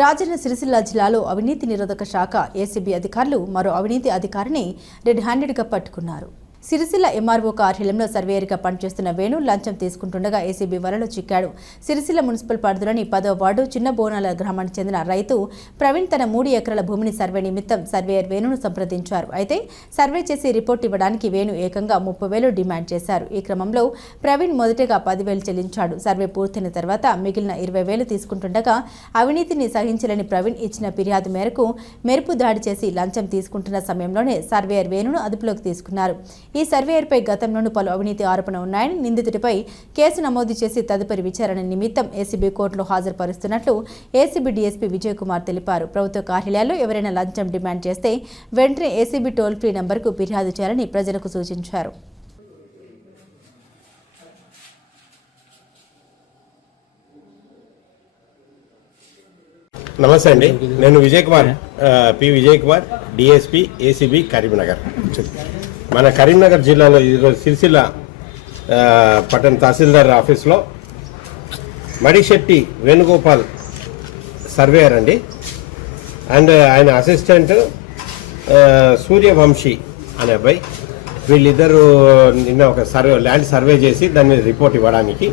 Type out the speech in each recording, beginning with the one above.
రాజన్న సిరిసిల్ల జిల్లాలో అవినీతి నిరోధక శాఖ ఏసీబీ అధికారులు మరో అవినీతి అధికారిని రెడ్ హ్యాండెడ్గా పట్టుకున్నారు. సిరిసిల్ల ఎంఆర్ఓ కార్యాలయంలో సర్వేయర్గా పనిచేస్తున్న వేణు లంచం తీసుకుంటుండగా ఏసీబీ వలలో చిక్కాడు. సిరిసిల్ల మున్సిపల్ పరిధిలోని 10వ వార్డు చిన్న బోనాల గ్రామానికి చెందిన రైతు ప్రవీణ్ తన 3 ఎకరాల భూమిని సర్వే నిమిత్తం సర్వేయర్ వేణును సంప్రదించారు. అయితే సర్వే చేసి రిపోర్ట్ ఇవ్వడానికి వేణు ఏకంగా 30,000 డిమాండ్ చేశారు. ఈ క్రమంలో ప్రవీణ్ మొదటగా 10,000 చెల్లించాడు. సర్వే పూర్తయిన తర్వాత మిగిలిన 20,000 తీసుకుంటుండగా అవినీతిని సహించలేని ప్రవీణ్ ఇచ్చిన ఫిర్యాదు మేరకు మెరుపు దాడి చేసి లంచం తీసుకుంటున్న సమయంలోనే సర్వేయర్ వేణును అదుపులోకి తీసుకున్నారు. ఈ సర్వేయర్పై గతంలోనూ పలు అవినీతి ఆరోపణలు ఉన్నాయని, నిందితుడిపై కేసు నమోదు చేసి తదుపరి విచారణ నిమిత్తం ఏసీబీ కోర్టులో హాజరుపరుస్తున్నట్లు ఏసీబీ డీఎస్పీ విజయ్ కుమార్ తెలిపారు. ప్రభుత్వ కార్యాలయాల్లో ఎవరైనా లంచం డిమాండ్ చేస్తే వెంటనే ఏసీబీ టోల్ ఫ్రీ నంబర్కు ఫిర్యాదు చేయాలని ప్రజలకు సూచించారు. నమస్తే అండి, నేను విజయ్ కుమార్, విజయ్ కుమార్, డిఎస్పీ ఏసీబీ కరీంనగర్. మన కరీంనగర్ జిల్లాలో ఈరోజు సిరిసిల్ల పట్టణ తహసీల్దార్ ఆఫీస్లో మడిశెట్టి వేణుగోపాల్ సర్వేయర్ అండి, అండ్ ఆయన అసిస్టెంట్ సూర్యవంశీ అనే అబ్బాయి, వీళ్ళిద్దరూ నిన్న ఒక ల్యాండ్ సర్వే చేసి దాని మీద రిపోర్ట్ ఇవ్వడానికి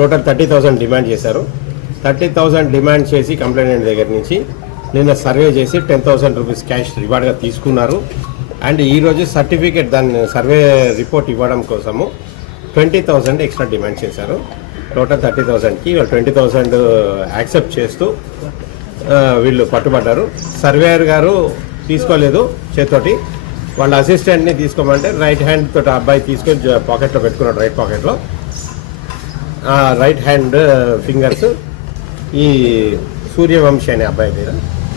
టోటల్ 30,000 డిమాండ్ చేశారు. 30,000 డిమాండ్ చేసి కంప్లైంట్ దగ్గర నుంచి నిన్న సర్వే చేసి 10,000 రూపీస్ క్యాష్ రివార్డ్గా తీసుకున్నారు. అండ్ ఈరోజు సర్టిఫికేట్ దాన్ని సర్వే రిపోర్ట్ ఇవ్వడం కోసము 20,000 ఎక్స్ట్రా డిమాండ్ చేశారు. టోటల్ 30,000కి వాళ్ళు 20,000 యాక్సెప్ట్ చేస్తూ వీళ్ళు పట్టుబడ్డారు. సర్వేయర్ గారు తీసుకోలేదు చేతోటి, వాళ్ళ అసిస్టెంట్ని తీసుకోమంటే రైట్ హ్యాండ్ తోటి అబ్బాయి తీసుకొని పాకెట్లో పెట్టుకున్నాడు. రైట్ పాకెట్లో రైట్ హ్యాండ్ ఫింగర్స్ ఈ సూర్యవంశీ అనే అబ్బాయి మీద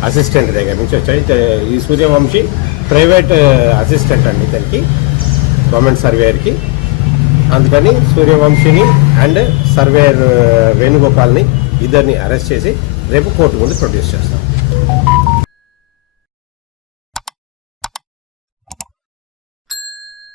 అసిస్టెంట్ దగ్గర నుంచి వచ్చాయి. ఈ సూర్యవంశీ ప్రైవేట్ అసిస్టెంట్ అండి ఇతనికి, గవర్నమెంట్ సర్వేయర్కి. అందుకని సూర్యవంశీని అండ్ సర్వేయర్ వేణుగోపాల్ని ఇద్దరిని అరెస్ట్ చేసి రేపు కోర్టు ముందు ప్రొడ్యూస్ చేస్తాం.